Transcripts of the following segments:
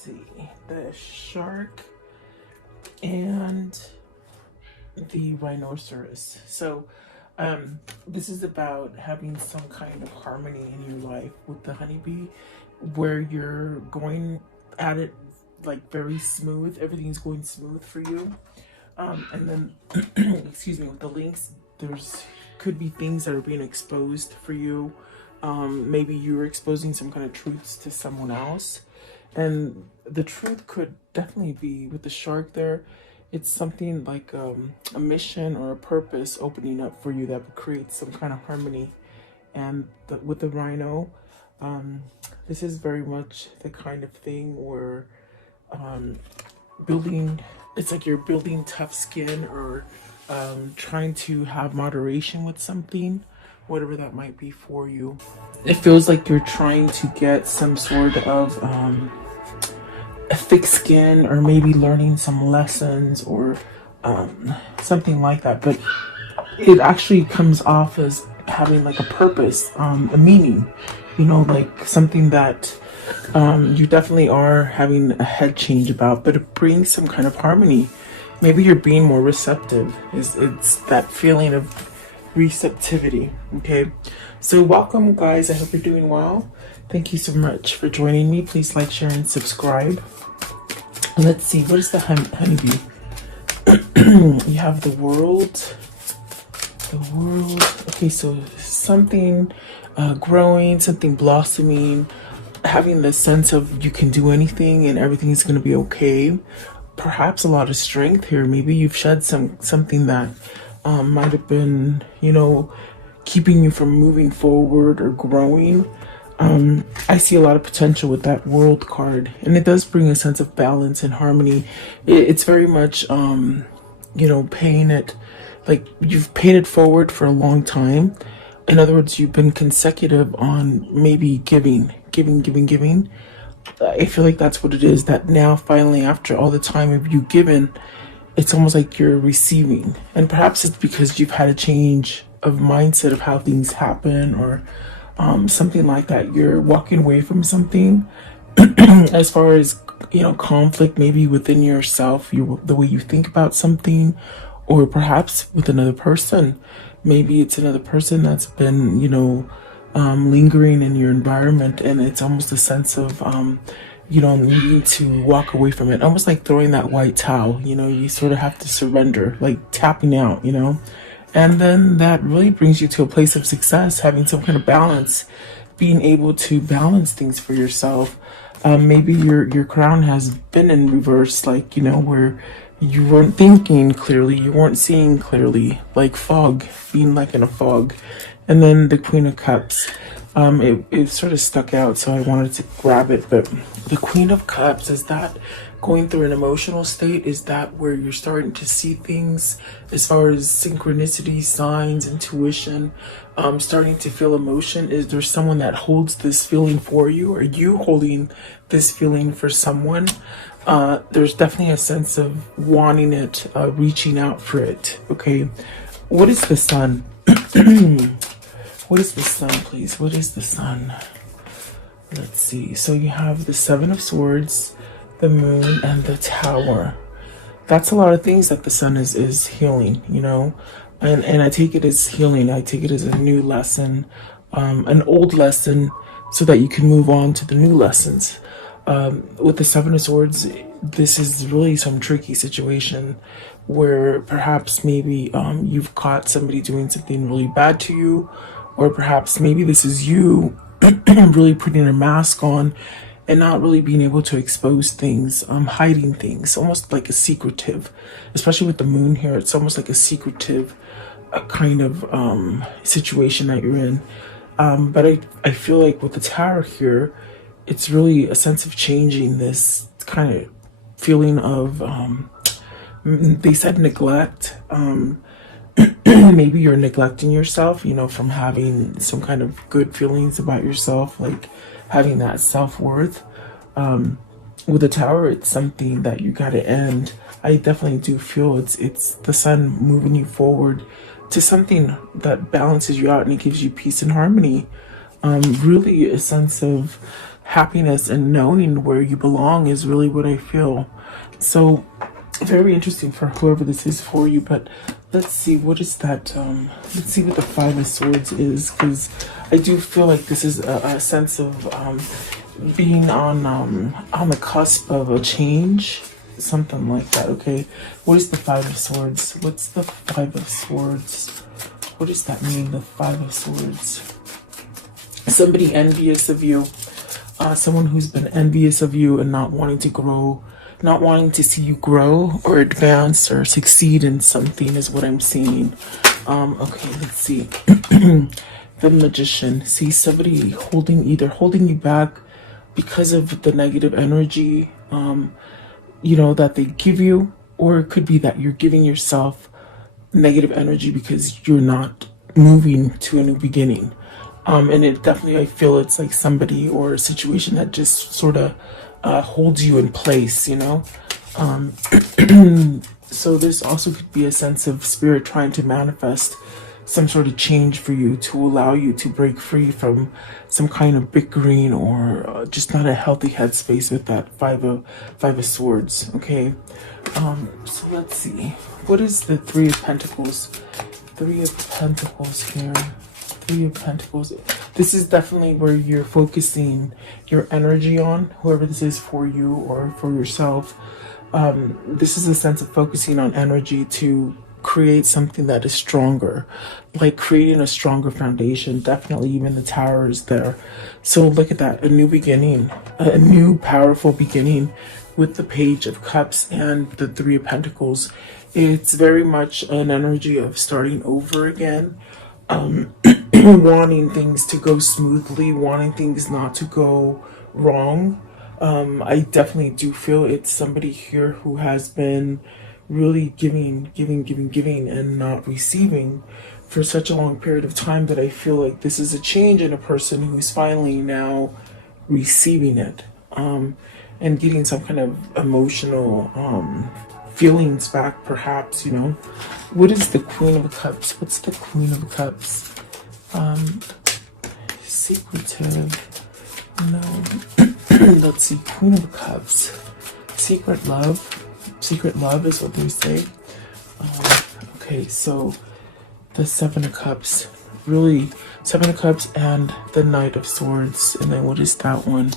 see, the shark and the rhinoceros. So this is about having some kind of harmony in your life with the honeybee, where you're going at it like very smooth. Everything's going smooth for you. And then, excuse me, with the lynx, there's could be things that are being exposed for you. Maybe you're exposing some kind of truths to someone else. And the truth could definitely be with the shark there. It's something like a mission or a purpose opening up for you that would create some kind of harmony. And with the rhino, this is very much the kind of thing where it's like you're building tough skin, or trying to have moderation with something, whatever that might be for you. It feels like you're trying to get some sort of a thick skin, or maybe learning some lessons, or something like that. But it actually comes off as having like a purpose, a meaning, like something that you definitely are having a head change about, but it brings some kind of harmony. Maybe you're being more receptive. It's that feeling of receptivity. Okay, so welcome guys, I hope you're doing well. Thank you so much for joining me. Please like, share, and subscribe. Let's see, what is the honeybee? You have the world. Okay, so something growing, something blossoming, having the sense of you can do anything and everything is going to be okay. Perhaps a lot of strength here. Maybe you've shed something that might have been, keeping you from moving forward or growing. I see a lot of potential with that world card, and it does bring a sense of balance and harmony. It's very much, paying it, like you've paid it forward for a long time. In other words, you've been consecutive on maybe giving. I feel like that's what it is, that now finally, after all the time of you given, it's almost like you're receiving. And perhaps it's because you've had a change of mindset of how things happen, or something like that. You're walking away from something as far as, conflict maybe within yourself, the way you think about something, or perhaps with another person. Maybe it's another person that's been, lingering in your environment, and it's almost a sense of, needing to walk away from it. Almost like throwing that white towel, you sort of have to surrender, like tapping out, And then that really brings you to a place of success, having some kind of balance, being able to balance things for yourself. Maybe your crown has been in reverse, like, where you weren't thinking clearly, you weren't seeing clearly, like fog, being like in a fog. And then the Queen of Cups, it sort of stuck out, so I wanted to grab it. But the Queen of Cups, is that going through an emotional state? Is that where you're starting to see things as far as synchronicity, signs, intuition, starting to feel emotion? Is there someone that holds this feeling for you? Are you holding this feeling for someone? There's definitely a sense of wanting it, reaching out for it. Okay, what is the sun? What is the sun, please? What is the sun? Let's see. So you have the Seven of Swords, the Moon, and the Tower. That's a lot of things that the sun is healing, and I take it as healing. I take it as a new lesson, an old lesson, so that you can move on to the new lessons. With the Seven of Swords, this is really some tricky situation where perhaps maybe you've caught somebody doing something really bad to you, or perhaps maybe this is you really putting a mask on and not really being able to expose things, hiding things, almost like a secretive, especially with the moon here. It's almost like a secretive kind of situation that you're in. But I feel like with the Tower here, it's really a sense of changing this kind of feeling of, they said neglect. Maybe you're neglecting yourself, from having some kind of good feelings about yourself, like having that self-worth. With the Tower, it's something that you got to end. I definitely do feel it's the sun moving you forward to something that balances you out and it gives you peace and harmony. Really a sense of happiness and knowing where you belong is really what I feel. So very interesting for whoever this is for you. But let's see, what is that? Let's see what the Five of Swords is, because I do feel like this is a sense of being on the cusp of a change, something like that. Okay, what is the Five of Swords? What's the Five of Swords? What does that mean, the Five of Swords? Somebody envious of you, someone who's been envious of you and not wanting to grow, not wanting to see you grow or advance or succeed in something is what I'm seeing. Okay, let's see. The Magician. See, somebody either holding you back because of the negative energy, that they give you, or it could be that you're giving yourself negative energy because you're not moving to a new beginning. And it definitely, I feel it's like somebody or a situation that just sort of holds you in place, So this also could be a sense of spirit trying to manifest some sort of change for you to allow you to break free from some kind of bickering or just not a healthy headspace with that Five of Swords. Okay, so let's see. What is the Three of Pentacles? Three of Pentacles here. Three of Pentacles. This is definitely where you're focusing your energy on, whoever this is for you or for yourself. This is a sense of focusing on energy to create something that is stronger, like creating a stronger foundation. Definitely, even the Tower is there. So look at that, a new beginning, a new powerful beginning with the Page of Cups and the Three of Pentacles. It's very much an energy of starting over again, wanting things to go smoothly, wanting things not to go wrong. I definitely do feel it's somebody here who has been really giving and not receiving for such a long period of time that I feel like this is a change in a person who's finally now receiving it, and getting some kind of emotional feelings back, perhaps. What is the Queen of Cups? What's the Queen of Cups? Secretive. No. Let's see. Queen of Cups. Secret love. Secret love is what they say. Okay, so the Seven of Cups. Really, Seven of Cups and the Knight of Swords. And then what is that one?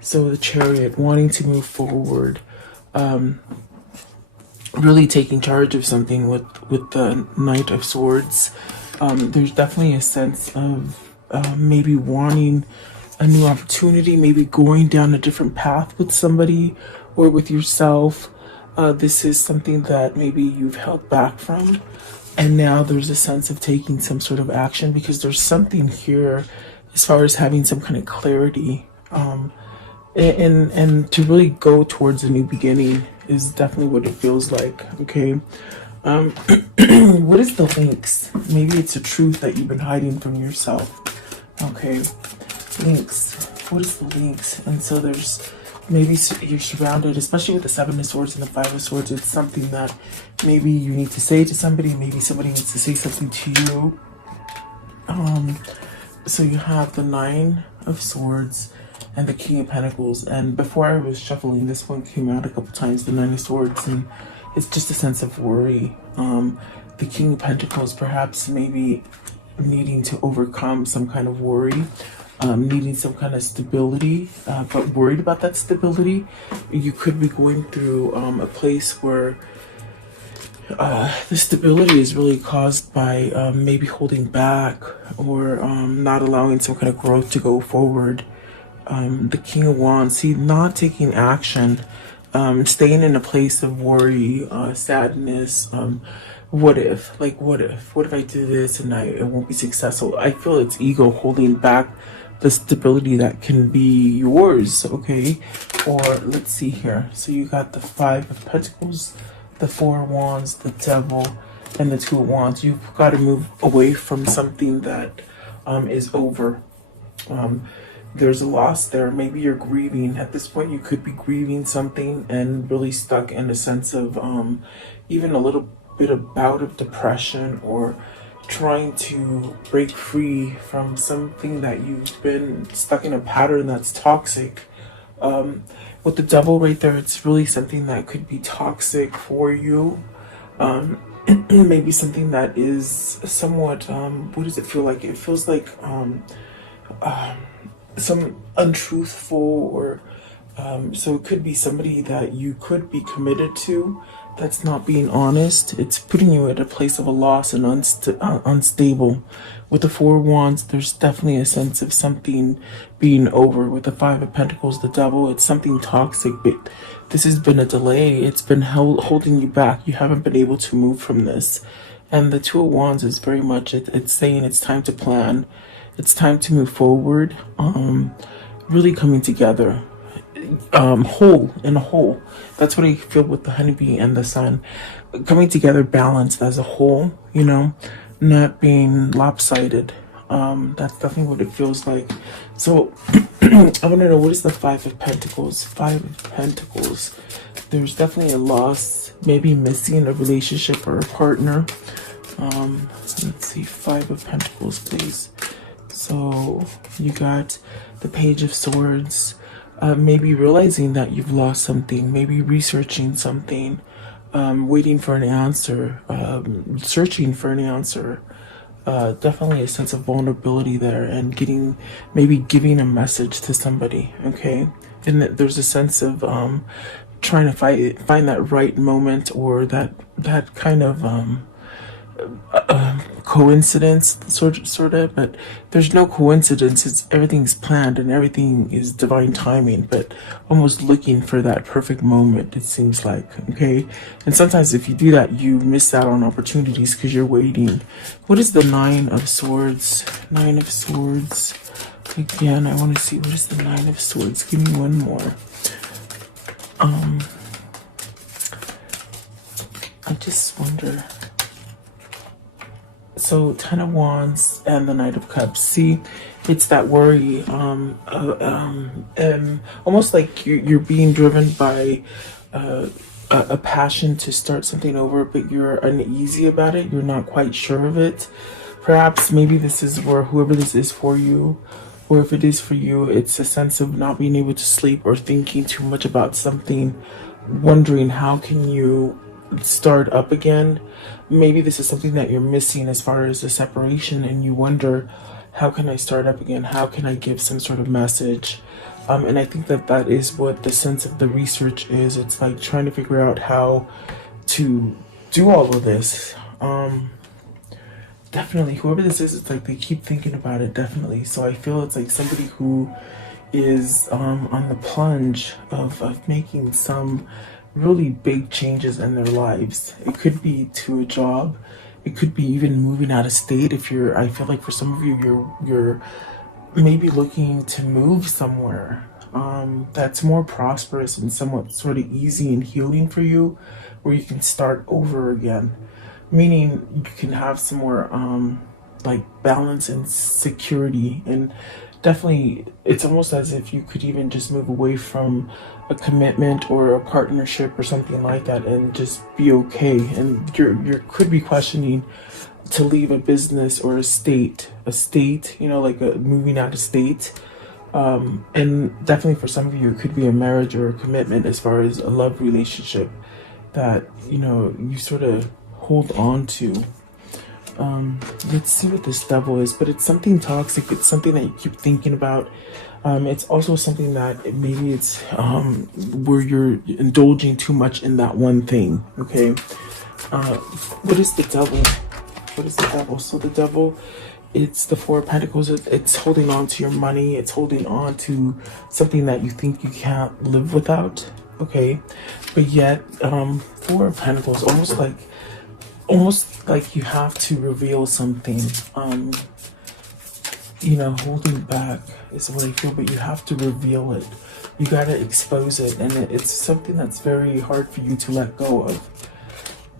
So the Chariot, wanting to move forward. Really taking charge of something with the Knight of Swords. There's definitely a sense of maybe wanting a new opportunity, maybe going down a different path with somebody or with yourself. This is something that maybe you've held back from, and now there's a sense of taking some sort of action because there's something here as far as having some kind of clarity, and to really go towards a new beginning is definitely what it feels like. Okay. What is the links? Maybe it's a truth that you've been hiding from yourself. Okay, links. What is the links? And so there's maybe you're surrounded, especially with the Seven of Swords and the Five of Swords. It's something that maybe you need to say to somebody. Maybe somebody needs to say something to you. So you have the Nine of Swords and the King of Pentacles. And before I was shuffling, this one came out a couple times, the Nine of Swords, and it's just a sense of worry. The King of Pentacles, perhaps maybe needing to overcome some kind of worry, needing some kind of stability, but worried about that stability. You could be going through a place where the stability is really caused by maybe holding back or not allowing some kind of growth to go forward. The King of Wands, see, not taking action, staying in a place of worry, sadness. What if I do this and I won't be successful? I feel it's ego holding back the stability that can be yours. Okay, or let's see here. So you got the Five of Pentacles, the Four of Wands, the Devil, and the Two of Wands. You've got to move away from something that is over. There's a loss there. Maybe you're grieving. At this point, you could be grieving something and really stuck in a sense of even a little bit of bout of depression, or trying to break free from something that you've been stuck in a pattern that's toxic. With the devil right there, it's really something that could be toxic for you. Maybe something that is somewhat, what does it feel like? It feels like some untruthful, or so it could be somebody that you could be committed to that's not being honest. It's putting you at a place of a loss and unstable. With the Four of Wands, there's definitely a sense of something being over. With the Five of Pentacles, the devil, it's something toxic, but this has been a delay. It's been holding you back. You haven't been able to move from this. And the Two of Wands is very much, it's saying it's time to plan. It's time to move forward. Really coming together. Whole in a whole. That's what I feel with the honeybee and the sun. Coming together balanced as a whole, you know, not being lopsided. That's definitely what it feels like. So I want to know, what is the Five of Pentacles? Five of Pentacles. There's definitely a loss, maybe missing a relationship or a partner. Let's see, Five of Pentacles, please. So you got the Page of Swords. Maybe realizing that you've lost something, maybe researching something, waiting for an answer, searching for an answer. Definitely a sense of vulnerability there, and maybe giving a message to somebody, okay? And there's a sense of trying to find that right moment, or that kind of coincidence, sort of, but there's no coincidence. Everything's planned and everything is divine timing, but almost looking for that perfect moment, it seems like, okay? And sometimes if you do that, you miss out on opportunities because you're waiting. What is the Nine of Swords? Nine of Swords. Again, I want to see, what is the Nine of Swords? Give me one more. I just wonder. So Ten of Wands and the Knight of Cups. See, it's that worry, almost like you're being driven by a passion to start something over, but you're uneasy about it. You're not quite sure of it. Perhaps maybe this is where, whoever this is for you, or if it is for you, it's a sense of not being able to sleep or thinking too much about something, wondering how can you start up again. Maybe this is something that you're missing as far as the separation, and you wonder, how can I start up again? How can I give some sort of message? And I think that is what the sense of the research is. It's like trying to figure out how to do all of this. Definitely, whoever this is, it's like they keep thinking about it, definitely. So I feel it's like somebody who is on the plunge of making some really big changes in their lives. It could be to a job. It could be even moving out of state. I feel like for some of you, you're maybe looking to move somewhere that's more prosperous and somewhat sort of easy and healing for you, where you can start over again. Meaning you can have some more like balance and security, and definitely it's almost as if you could even just move away from a commitment or a partnership or something like that and just be okay. And you could be questioning to leave a business or a state, you know, like moving out of state. And definitely for some of you, it could be a marriage or a commitment as far as a love relationship that, you know, you sort of hold on to. Let's see what this devil is, but it's something toxic. It's something that you keep thinking about. It's also something that maybe it's where you're indulging too much in that one thing, okay? What is the devil? What is the devil? So the devil, it's the Four of Pentacles. It's holding on to your money. It's holding on to something that you think you can't live without, okay? But yet, Four of Pentacles, almost like you have to reveal something. You know, holding back is what I feel, but you have to reveal it. You gotta expose it, and it's something that's very hard for you to let go of.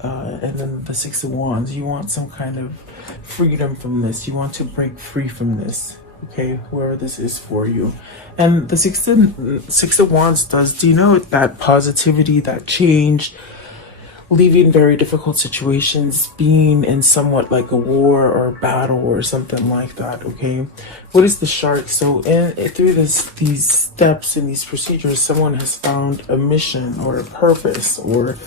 And then the Six of Wands, you want some kind of freedom from this. You want to break free from this, okay, whoever this is for you. And the Six of Wands do you know that positivity, that change, leaving very difficult situations, being in somewhat like a war or a battle or something like that. Okay, what is the shark? So through these steps and these procedures, someone has found a mission or a purpose or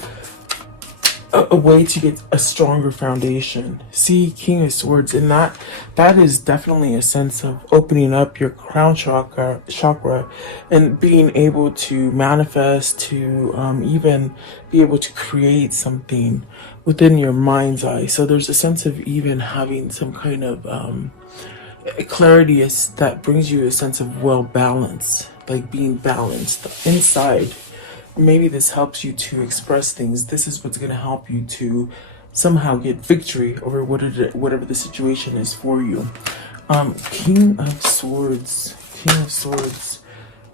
a way to get a stronger foundation. See, King of Swords, and that is definitely a sense of opening up your crown chakra and being able to manifest, to even be able to create something within your mind's eye. So there's a sense of even having some kind of clarity that brings you a sense of well balance, like being balanced inside. Maybe this helps you to express things. This is what's going to help you to somehow get victory over whatever the situation is for you. King of Swords. King of Swords.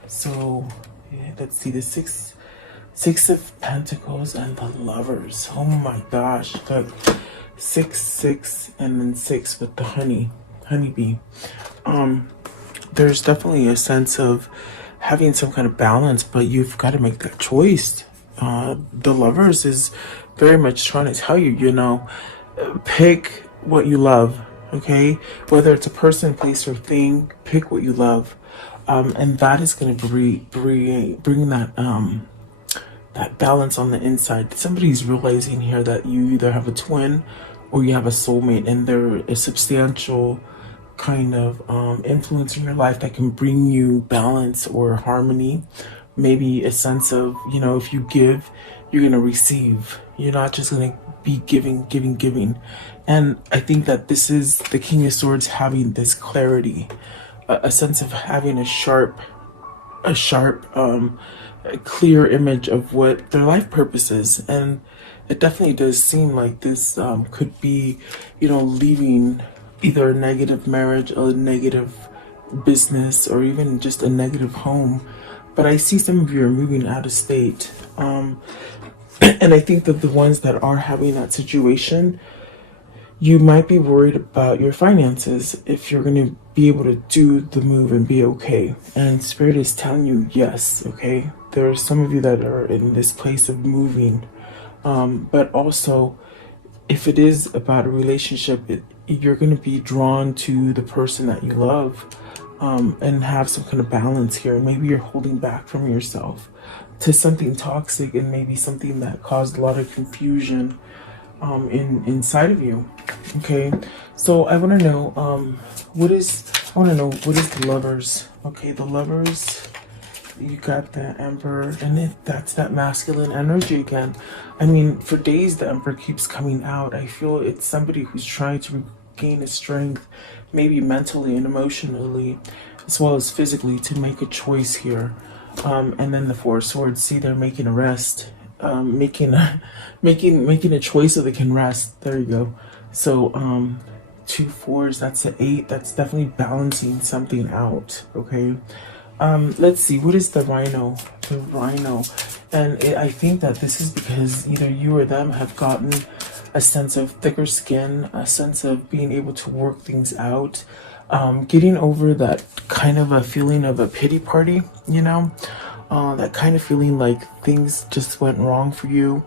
So, yeah, let's see. The Six of Pentacles and the Lovers. Oh my gosh. Look. 6, and then 6 with the honeybee. There's definitely a sense of having some kind of balance, but you've got to make that choice. The Lovers is very much trying to tell you, pick what you love, okay? Whether it's a person, place, or thing, pick what you love. And that is going to bring that balance on the inside. Somebody's realizing here that you either have a twin or you have a soulmate, and they're a substantial kind of influence in your life that can bring you balance or harmony. Maybe a sense of, if you give, you're going to receive. You're not just going to be giving. And I think that this is the King of Swords having this clarity, a sense of having a sharp, clear image of what their life purpose is. And it definitely does seem like this could be, leaving either a negative marriage, a negative business, or even just a negative home. But I see some of you are moving out of state. And I think that the ones that are having that situation, you might be worried about your finances, if you're going to be able to do the move and be okay. And Spirit is telling you yes, okay? There are some of you that are in this place of moving. But also, if it is about a relationship, you're going to be drawn to the person that you love, and have some kind of balance here. Maybe you're holding back from yourself to something toxic, and maybe something that caused a lot of confusion inside of you. Okay, so I want to know what is the Lovers. Okay, the Lovers, you got the Emperor, and that's that masculine energy again. I mean, for days the Emperor keeps coming out. I feel it's somebody who's trying to gain a strength, maybe mentally and emotionally, as well as physically, to make a choice here. And then the Four of Swords, see, they're making a rest, making a choice so they can rest. There you go. So 2 4s, that's an 8. That's definitely balancing something out. Okay. Let's see, what is the Rhino? The Rhino. And I think that this is because either you or them have gotten a sense of thicker skin, a sense of being able to work things out, getting over that kind of a feeling of a pity party, that kind of feeling like things just went wrong for you.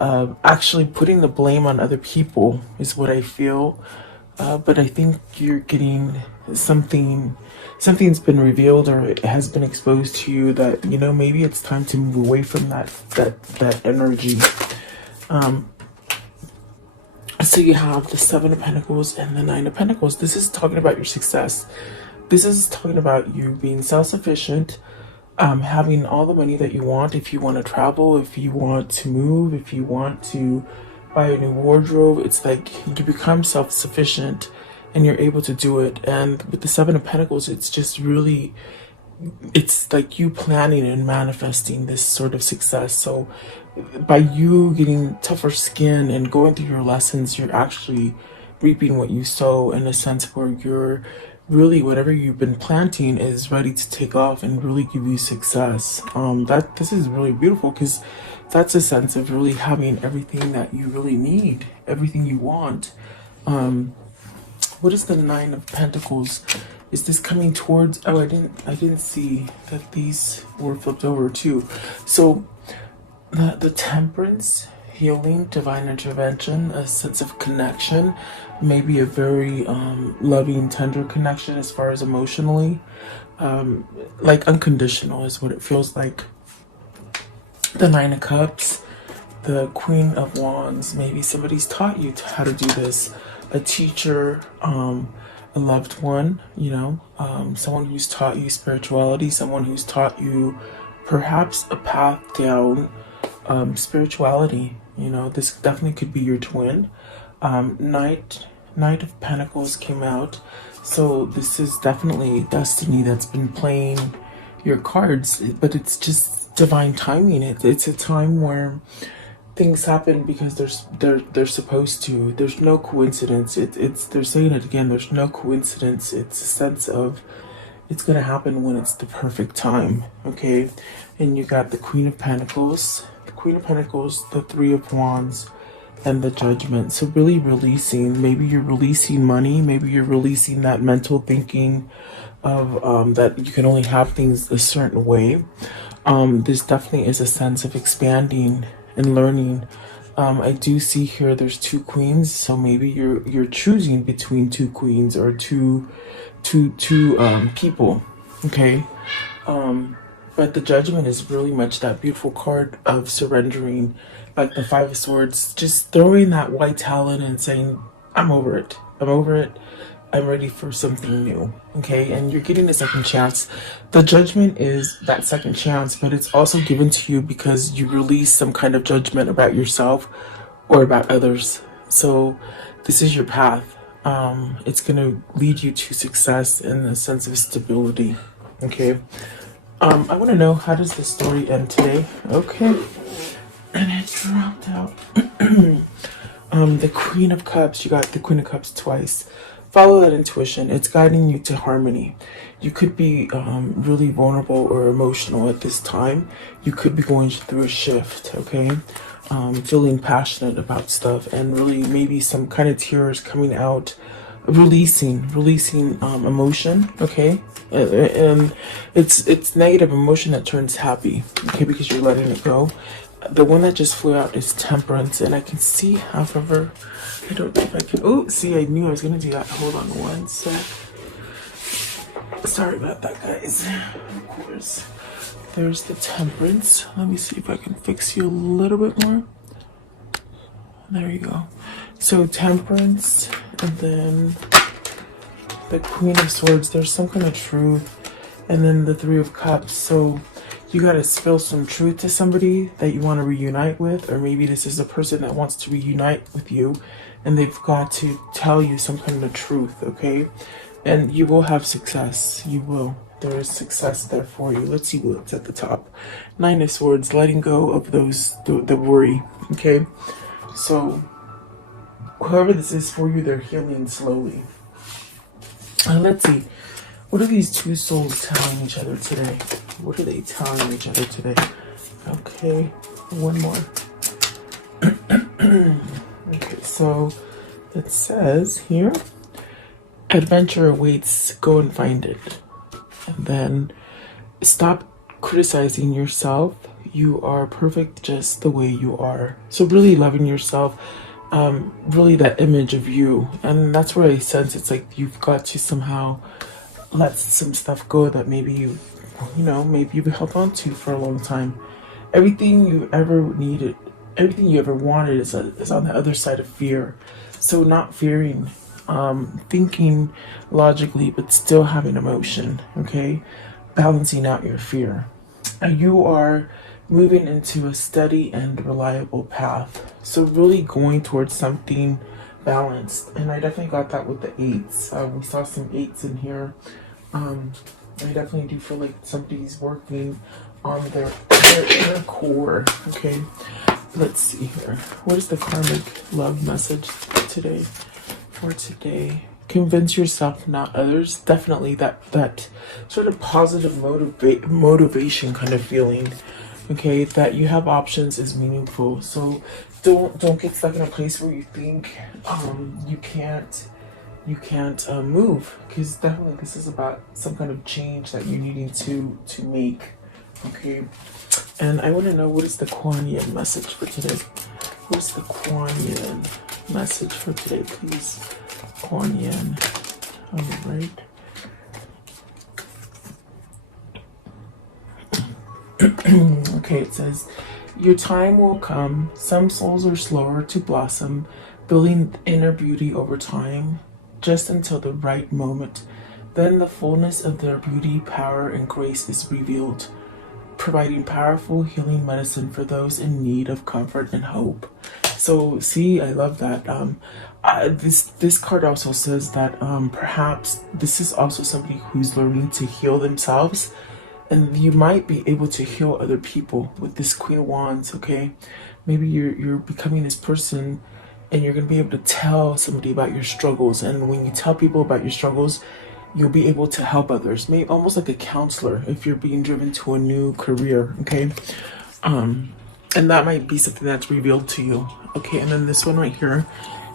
Actually putting the blame on other people is what I feel. But I think you're getting something's been revealed, or it has been exposed to you, that maybe it's time to move away from that energy. So you have the 7 of Pentacles and the 9 of Pentacles. This is talking about your success. This is talking about you being self-sufficient, having all the money that you want. If you want to travel, if you want to move, if you want to buy a new wardrobe, it's like you become self-sufficient and you're able to do it. And with the 7 of Pentacles, it's just really, it's like you planning and manifesting this sort of success. So by you getting tougher skin and going through your lessons, you're actually reaping what you sow, in a sense where you're really, whatever you've been planting is ready to take off and really give you success. This is really beautiful, because that's a sense of really having everything that you really need, everything you want. What is the 9 of Pentacles? Is this coming towards, oh, I didn't see that these were flipped over too. So the Temperance healing, divine intervention, a sense of connection, maybe a very loving, tender connection as far as emotionally. Like unconditional is what it feels like. The Nine of Cups, the Queen of Wands, maybe somebody's taught you how to do this. A teacher, a loved one, you know, someone who's taught you spirituality, someone who's taught you perhaps a path down spirituality. You know, this definitely could be your twin. Knight of Pentacles came out. So this is definitely destiny that's been playing your cards, but it's just divine timing. It's a time where things happen because they're supposed to. There's no coincidence. It's they're saying it again. There's no coincidence. It's a sense of it's gonna happen when it's the perfect time. Okay, and you got the Queen of Pentacles, the Three of Wands, and the Judgment. So really releasing. Maybe you're releasing money. Maybe you're releasing that mental thinking of that you can only have things a certain way. This definitely is a sense of expanding and learning. I do see here there's two queens, so maybe you're choosing between two queens or two people. Okay, but the Judgment is really much that beautiful card of surrendering, like the Five of Swords, just throwing that white talon and saying, I'm over it. I'm ready for something new. Okay, and you're getting a second chance. The Judgment is that second chance, but it's also given to you because you release some kind of judgment about yourself or about others. So this is your path. It's going to lead you to success and a sense of stability. Okay, I want to know, how does the story end today? Okay, and it dropped out. The Queen of Cups. You got the Queen of Cups twice. Follow that intuition. It's guiding you to harmony. You could be really vulnerable or emotional at this time. You could be going through a shift, okay? Feeling passionate about stuff and really maybe some kind of tears coming out, releasing emotion, okay? And it's negative emotion that turns happy, okay, because you're letting it go. The one that just flew out is Temperance, and I can see, however, I don't know if I can. Oh, see, I knew I was going to do that. Hold on one sec. Sorry about that, guys. Of course. There's the Temperance. Let me see if I can fix you a little bit more. There you go. So, Temperance, and then the Queen of Swords. There's some kind of truth. And then the Three of Cups. So, you got to spill some truth to somebody that you want to reunite with, or maybe this is a person that wants to reunite with you and they've got to tell you some kind of truth, okay? And you will have success. You will. There is success there for you. Let's see what's at the top. Nine of Swords, letting go of the worry, okay? So, whoever this is for you, they're healing slowly. Let's see. What are these two souls telling each other today? What are they telling each other today? Okay, one more. Okay, so it says here, adventure awaits, go and find it. And then stop criticizing yourself. You are perfect just the way you are. So really loving yourself, really that image of you. And that's where I sense it's like you've got to somehow let some stuff go that maybe maybe you've held on to for a long time. Everything you ever needed, everything you ever wanted is on the other side of fear. So not fearing, thinking logically, but still having emotion, okay? Balancing out your fear. And you are moving into a steady and reliable path. So really going towards something balanced. And I definitely got that with the eights. We saw some eights in here. I definitely do feel like somebody's working on their inner core. Okay, let's see here. What is the karmic love message today? For today, convince yourself, not others. Definitely that sort of positive motivation kind of feeling. Okay, that you have options is meaningful. So don't get stuck in a place where you think you can't move, because definitely this is about some kind of change that you're needing to make. Okay, and I want to know, what is the Kuan Yin message for today? What's the Kuan Yin message for today, please? Kuan Yin. All right. Okay, it says, your time will come. Some souls are slower to blossom, building inner beauty over time, just until the right moment. Then the fullness of their beauty, power, and grace is revealed, providing powerful healing medicine for those in need of comfort and hope. So, see, I love that. This card also says that perhaps this is also somebody who's learning to heal themselves, and you might be able to heal other people with this Queen of Wands. Okay, maybe you're becoming this person, and you're gonna be able to tell somebody about your struggles. And when you tell people about your struggles, you'll be able to help others. Maybe almost like a counselor if you're being driven to a new career. Okay, and that might be something that's revealed to you. Okay, and then this one right here,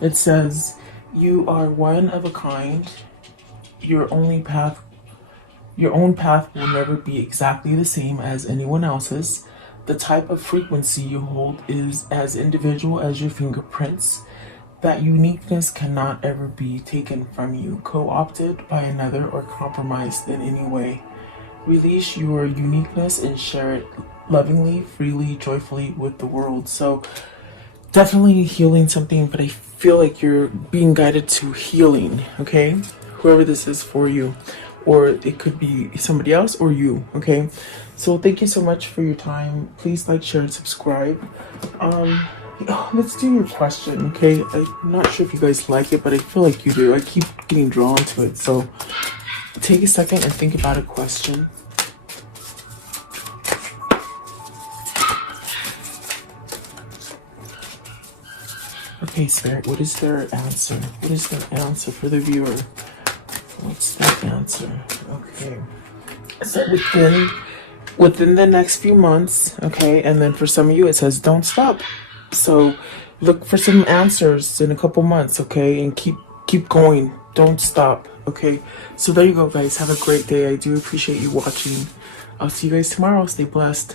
it says, you are one of a kind. Your own path will never be exactly the same as anyone else's. The type of frequency you hold is as individual as your fingerprints. That uniqueness cannot ever be taken from you, co-opted by another, or compromised in any way. Release your uniqueness and share it lovingly, freely, joyfully with the world. So definitely healing something, but I feel like you're being guided to healing, okay? Whoever this is for you, or it could be somebody else or you, okay? So thank you so much for your time. Please like, share, and subscribe. Let's do your question, okay? I'm not sure if you guys like it, but I feel like you do. I keep getting drawn to it. So take a second and think about a question. Okay, Spirit, what is their answer? What is their answer for the viewer? What's their answer? Okay. So within the next few months, okay, and then for some of you it says don't stop. So look for some answers in a couple months, okay, and keep going. Don't stop, okay? So there you go, guys. Have a great day. I do appreciate you watching. I'll see you guys tomorrow. Stay blessed.